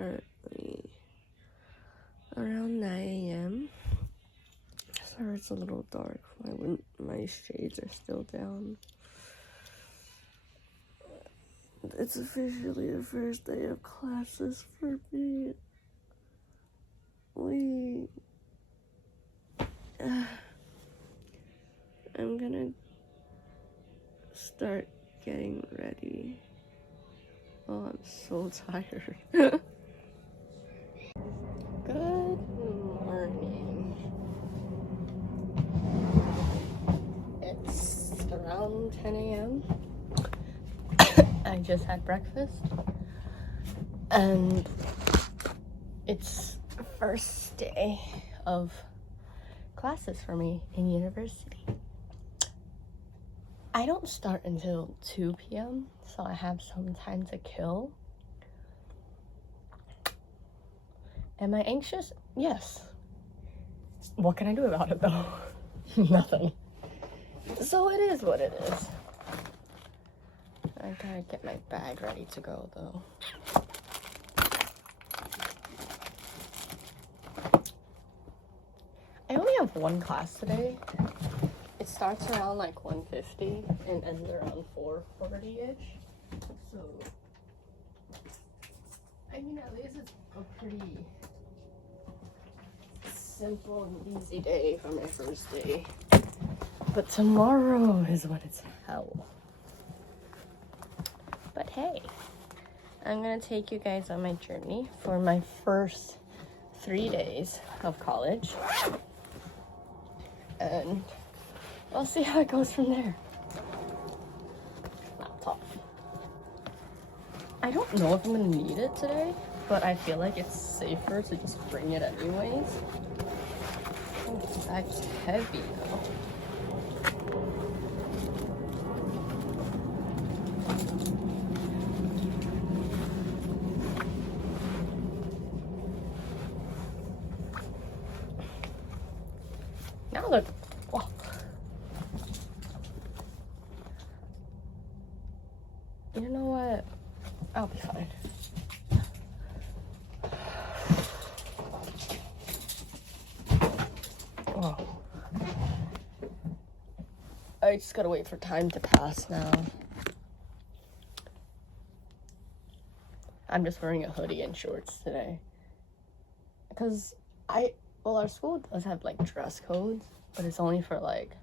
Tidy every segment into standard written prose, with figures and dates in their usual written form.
currently around 9 a.m. Sorry, it's a little dark. My shades are still down. It's officially the first day of classes for me. I'm gonna start getting ready. Oh, I'm so tired. Good morning. It's around 10 a.m. I just had breakfast. And it's the first day of classes for me in university. I don't start until 2 p.m. so I have some time to kill. Am I anxious? Yes. What can I do about it though? Nothing. So it is what it is. I gotta get my bag ready to go though. I only have one class today. It starts around like 1:50 and ends around 4:40-ish. So, I mean, at least it's a pretty simple and easy day for my first day. But tomorrow is when it's hell. But hey, I'm gonna take you guys on my journey for my first 3 days of college. And I'll see how it goes from there. Laptop. I don't know if I'm gonna need it today, but I feel like it's safer to just bring it anyways. Oh, that's heavy though. Now look. Oh. You know what? I'll be fine. Oh. I just gotta wait for time to pass now. I'm just wearing a hoodie and shorts today. Because well, our school does have like dress codes, but it's only for like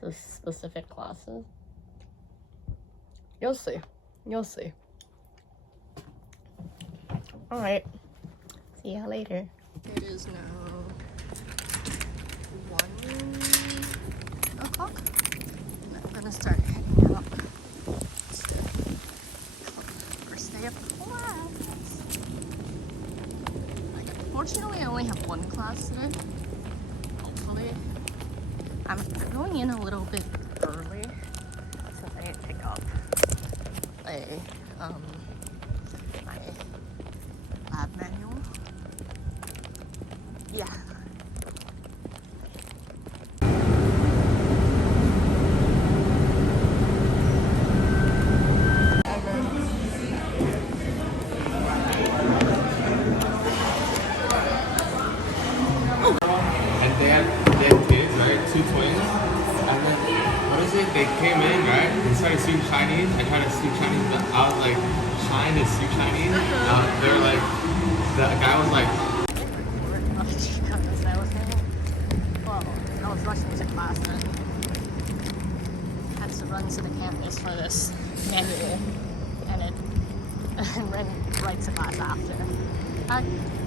the specific classes. You'll see. You'll see. Alright. See ya later. It is now 1 o'clock. I'm gonna start heading out. It's the first day of class. Unfortunately, I only have one class today. Hopefully. I'm going in a little bit early since I need to pick up my lab manual. Yeah. They had kids, right? 2 twins. And then, what is it? They came in, right? They started speaking Chinese. I tried to speak Chinese, but I was like trying to speak Chinese. They're like, the guy was like, I was rushing to class and had to run to the campus for this manual and ran right to class after.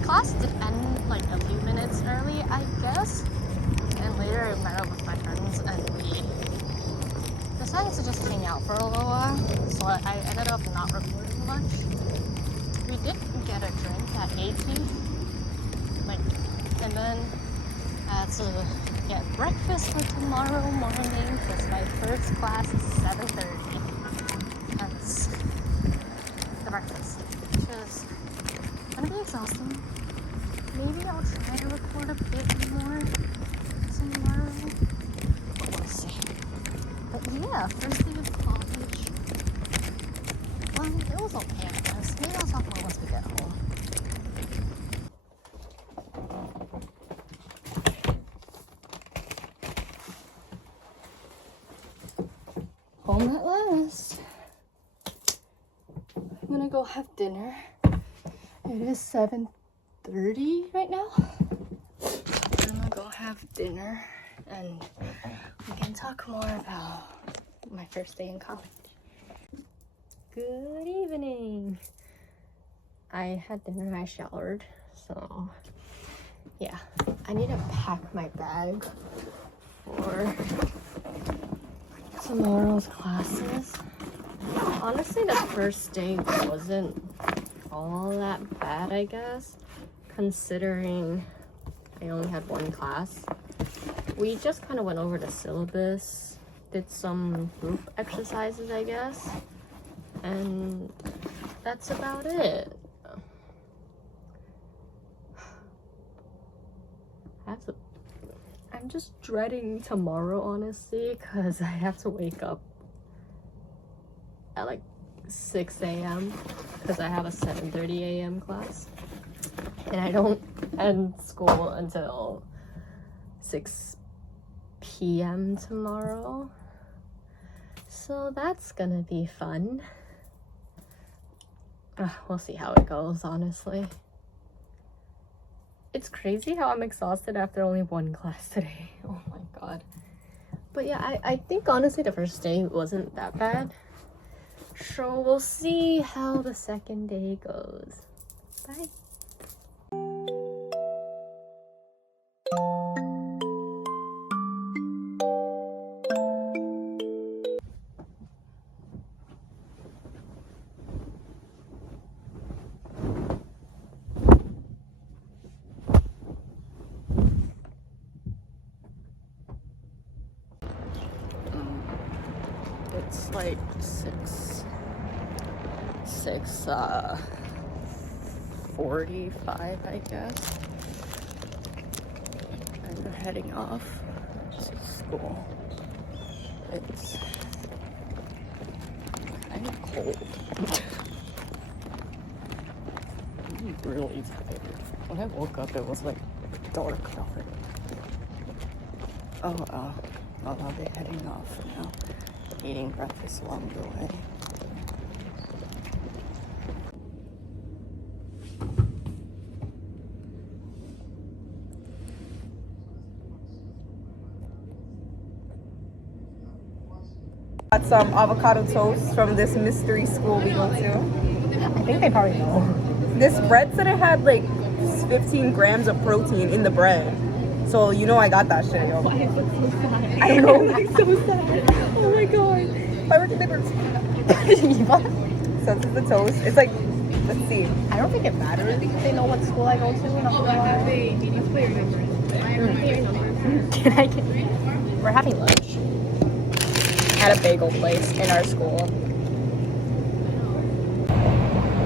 Class did end like a few minutes early, I guess. And later I met up with my friends and we decided to just hang out for a little while. So I ended up not recording much. We did get a drink at 80. And then I had to get breakfast for tomorrow morning because my first class is 7:30. Hence the breakfast, which is gonna be exhausting. Maybe I'll try to record a bit more tomorrow, but we'll see. But yeah, first day of college. It was okay, I guess. Maybe I'll talk more once we get home. Home at last. I'm gonna go have dinner. It is 7:30 right now. I'm gonna go have dinner and we can talk more about my first day in college. Good evening. I had dinner, I showered, so yeah. I need to pack my bag for tomorrow's classes. Honestly, the first day wasn't all that bad, I guess, considering I only had one class. We just kind of went over the syllabus, did some group exercises, I guess, and that's about it. I'm just dreading tomorrow, honestly, because I have to wake up at like 6 a.m. because I have a 7:30 a.m. class. And I don't end school until 6 p.m. tomorrow. So that's gonna be fun. We'll see how it goes, honestly. It's crazy how I'm exhausted after only one class today. Oh my god. But yeah, I think honestly the first day wasn't that bad. So we'll see how the second day goes. Bye. It's like 6:45, I guess. And we're heading off to school. It's kind of cold. I'm really tired. When I woke up, it was like dark already. I'll be heading off for now. Eating breakfast along the way. Got some avocado toast from this mystery school we go to. I think they probably know. This bread said it had like 15 grams of protein in the bread. So you know I got that shit, yo. Why is it so sad? I don't know. It's so sad. Oh my god. Fireworks and papers. So this is the toast. It's like, let's see. I don't think it matters because they know what school I go to and all that. Can I get... We're having lunch at a bagel place in our school.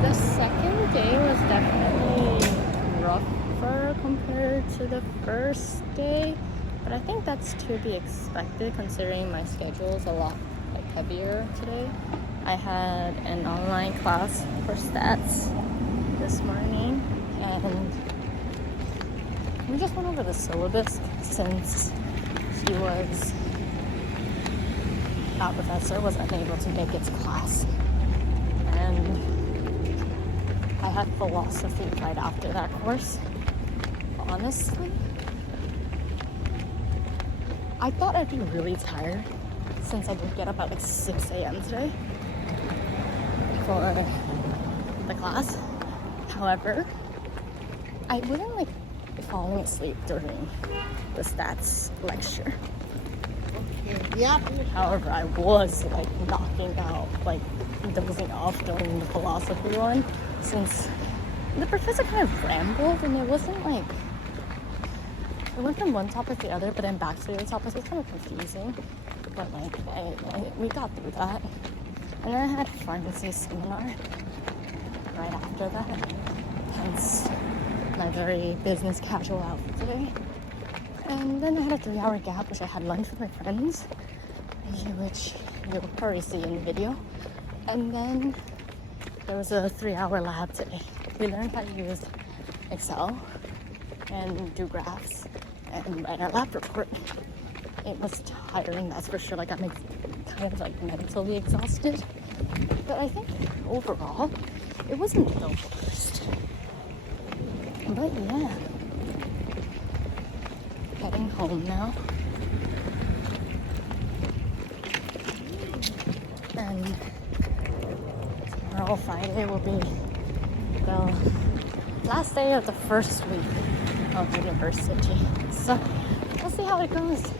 The second day was definitely rougher compared to the first day, but I think that's to be expected considering my schedule is a lot heavier today. I had an online class for stats this morning, and we just went over the syllabus since our professor was unable to make its class, and I had philosophy right after that course. Honestly, I thought I'd be really tired since I did get up at like 6 a.m. today for the class. However, I wasn't like falling asleep during the stats lecture. Yep. However, I was like knocking out, like dozing off during the philosophy one, since the professor kind of rambled and it wasn't like, it went from one topic to the other, but then back to the other topic, so it was kind of confusing. But like, we got through that. And then I had pharmacy seminar right after that. Hence my very business casual outfit today. And then I had a 3-hour gap, which I had lunch with my friends, which you'll probably see in the video. And then There was a 3-hour lab today. We learned how to use Excel and do graphs and write our lab report. It was tiring, that's for sure. Like I'm kind of like mentally exhausted. But I think overall, it wasn't the worst. But yeah, heading home now. And tomorrow, Friday, will be the last day of the first week of university. So we'll see how it goes.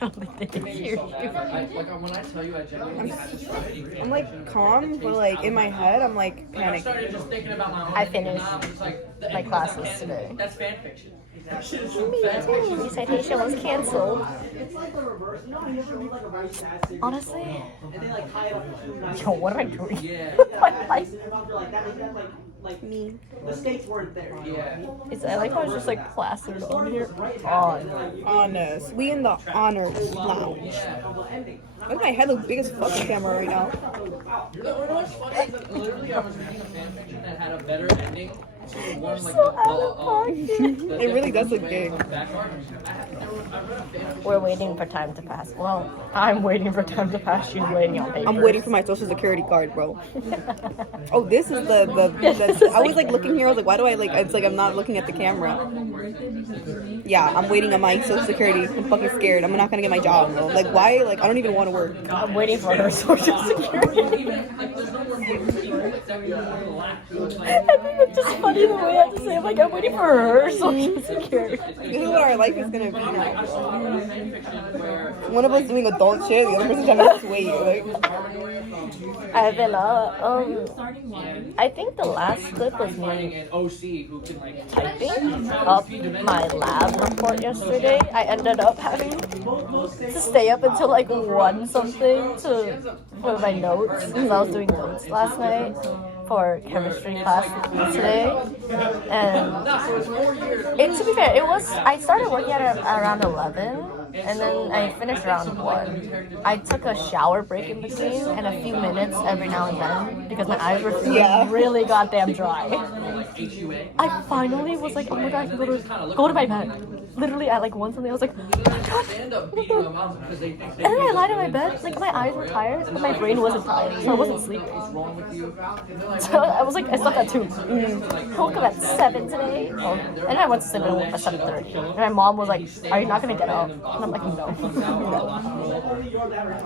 I don't think they can hear you. I'm like calm, but like in my head, I'm like panicking. I finished my classes today. That's fan fiction. Me too. Citation was canceled. Honestly, yo, what am I doing? My life. Me. The stakes weren't there. Yeah. It's, I like how it's just like plastered on here. On. Honest. We in the honors lounge. Look at my head, looks big as fucking camera right now. You know what's funny is that literally I was reading a fan fiction that had a better ending. One, like, So out of pocket. It really does look big. We're waiting for time to pass. Well, I'm waiting for time to pass. She's waiting on papers. I'm waiting for my social security card, bro. Oh, this is the I was like looking here, I was like, why do I like, it's like I'm not looking at the camera. Yeah, I'm waiting on my social security. I'm fucking scared. I'm not gonna get my job, bro. Like, why? Like, I don't even want to work. I'm waiting for her social security. I think it's just funny the way I have to say it. I'm like, I'm waiting for her social security. This is what our life is gonna be now, bro. One of us doing adult shit, the other person trying to sway you. Like, I've been I think the last clip was me typing up my lab report yesterday. I ended up having to stay up until like 1 something for my notes because I was doing notes last night for chemistry class today. And to be fair, I started working at around 11 and then I finished around 1. I took a shower break in between and a few minutes every now and then because my eyes were feeling really goddamn dry. I finally was like, oh my god, I can go to my bed. Literally at like 1 something, I was like, and then I lied in my bed, like my eyes were tired, but my brain wasn't tired, so I wasn't sleeping. So I was like, I slept at 2. I woke up at 7 today, and then I went to sleep at 7:30. And my mom was like, are you not gonna get up? And I'm like, no.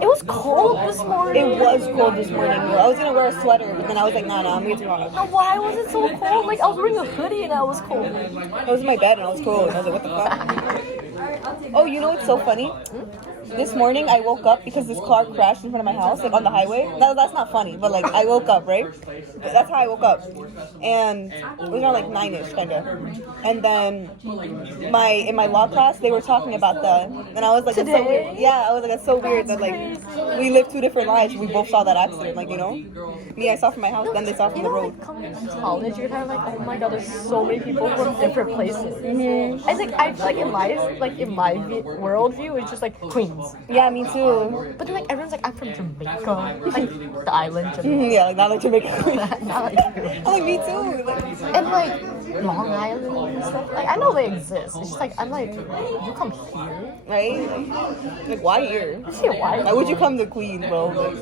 It was cold this morning. it was cold this morning, bro. I was gonna wear a sweater, but then I was like, nah, I'm gonna get tomorrow. Now, why was it so cold? Like I was wearing a hoodie and I was cold. I was in my bed and I was cold. I was like, what the fuck? Oh, you know what's so funny? This morning I woke up because this car crashed in front of my house, like on the highway. No, that's not funny, but like I woke up, right? That's how I woke up. And it was around like 9ish, kind of. And then in my law class, they were talking about that. And I was like, that's so weird. Yeah, I was like, that's so weird that like we live 2 different lives. We both saw that accident, like, you know? Me, I saw from my house, then they saw from the road. Like coming to college, you're kind of like, oh my god, there's so many people from different places. I think I feel like in my world view, it's just like Queens. Yeah, me too. But then like everyone's like, I'm from Jamaica, like the island Jamaica. Yeah, like not like Jamaica. Not like you. I'm like, me too. Like, And like Long Island and stuff. Like I know they exist. It's just like I'm like, you come here, right? Like why here? Yeah, why? Why would you come to Queens, bro? Like,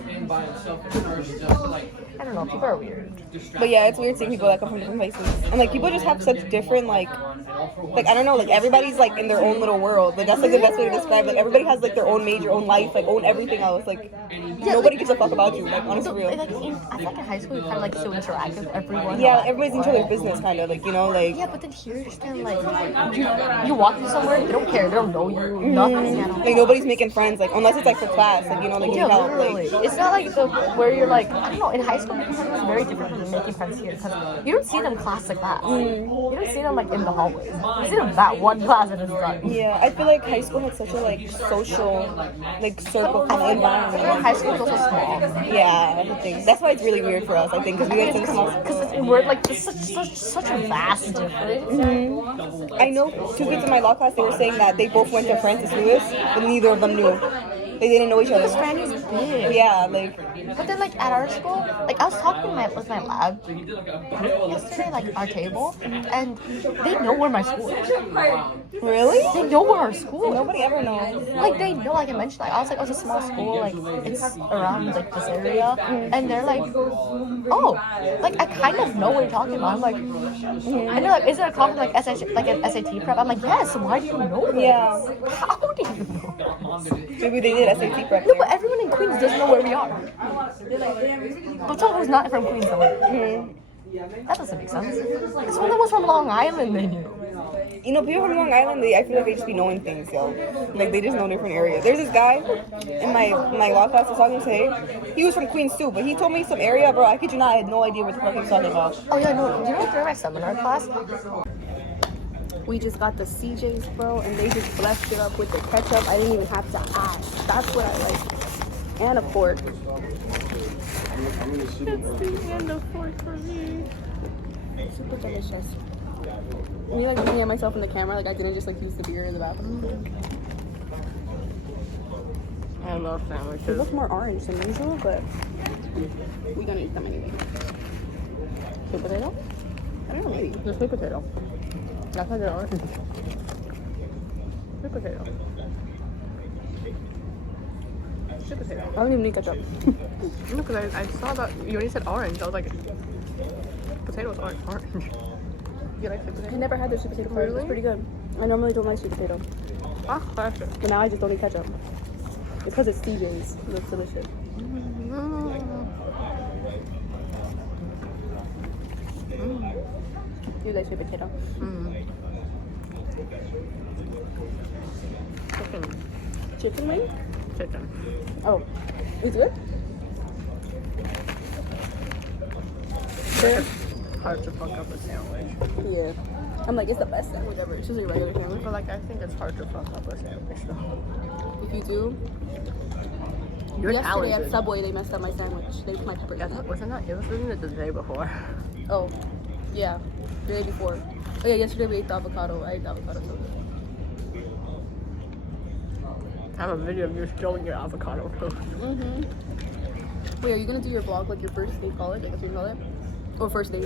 I don't know. People are weird. but yeah, it's weird seeing people that come from different places. And like people just have such different like like I don't know, like everybody's like in their own little world. Like that's like the best way to describe. Like everybody has like their own major, own life, like own everything else. Like nobody gives a fuck about you. Like honestly, real. Like I think in high school you kind of like still interact with everyone. Yeah, everybody's into their business, kind of like you know, like. Yeah, but then here it's kind of like you walk through somewhere, they don't care, they don't know you, nothing at all. Like nobody's making friends, like unless it's like for class, like you know, like you Yeah, help, literally. like. It's not like the where you're like I don't know. In high school, making friends is very different than making friends here because you don't see them class to class. You don't see them like in the hallways. You see them that one class and it's done. Yeah, I feel like high school had such a like social, like circle kind of environment. High school is also small Yeah, I think that's why it's really weird for us. I think because we went to small. because we're like there's such a vast difference. I know two kids in my law class. They were saying that they both went to Francis Lewis, but neither of them knew. They didn't know each other. Franny's big. Yeah, like. But then, like at our school, like I was talking with my lab yesterday, like our table, and they know where my school is. Really? They know where our school is. Nobody ever knows. Like they know, like I mentioned, like I was like, oh, it's a small school, like it's around like this area, and they're like, oh, like I kind of know what you're talking about. I'm like, I know, like is it a common like SAT, like an SAT prep? I'm like, yes. Why do you know this? Yeah. How do you know? Maybe they did SAT prep. No, but everyone in Queens doesn't know where we are. But someone who's not from Queens knows. That doesn't make sense. If someone that was from Long Island, they knew. You know, people from Long Island, I feel like they just be knowing things, yo. Like, they just know different areas. There's this guy in my law class I was talking to today. He was from Queens, too, but he told me some area, bro, I kid you not, I had no idea what the fuck he was talking about. Oh yeah, no. You know during my seminar class, We just got the CJ's, bro, and they just blessed it up with the ketchup. I didn't even have to ask. That's what I like. And a fork. And a fork for me. Super delicious. Me like looking at myself in the camera, like I didn't just like use the beer in the bathroom. I love They sandwiches. look more orange than usual, but we're gonna eat them anyway. Sweet potato? I don't know, maybe. The sweet potato. That's why they're orange. Sweet potato. Sweet potato. I don't even need ketchup. No, because I saw that you already said orange. I was like, potatoes aren't orange. You like sweet I potato? never had their sweet potato fries. Really? It's pretty good. I normally don't like sweet potato, Ah, classic. but now I just don't eat ketchup. It's because it's CJ's. It looks delicious. You like sweet potato? Chicken. Chicken wing? Chicken. Oh, it's good. Hard to fuck up a sandwich. Yeah. I'm like, it's the best sandwich ever. It's just a regular sandwich. But like, I think it's hard to fuck up a sandwich though. If you do, You're yesterday talented. at Subway they messed up my sandwich. They put my peppers Yeah, in it. wasn't that? It was the day before. Oh, yeah. The day before. Oh yeah, yesterday we ate the avocado. I ate the avocado toast. I have a video of you showing your avocado toast. Wait, are you gonna do your vlog like your first day of college? I guess you call it, or first day?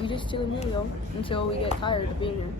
We just chilling here, yo, until we get tired of being here.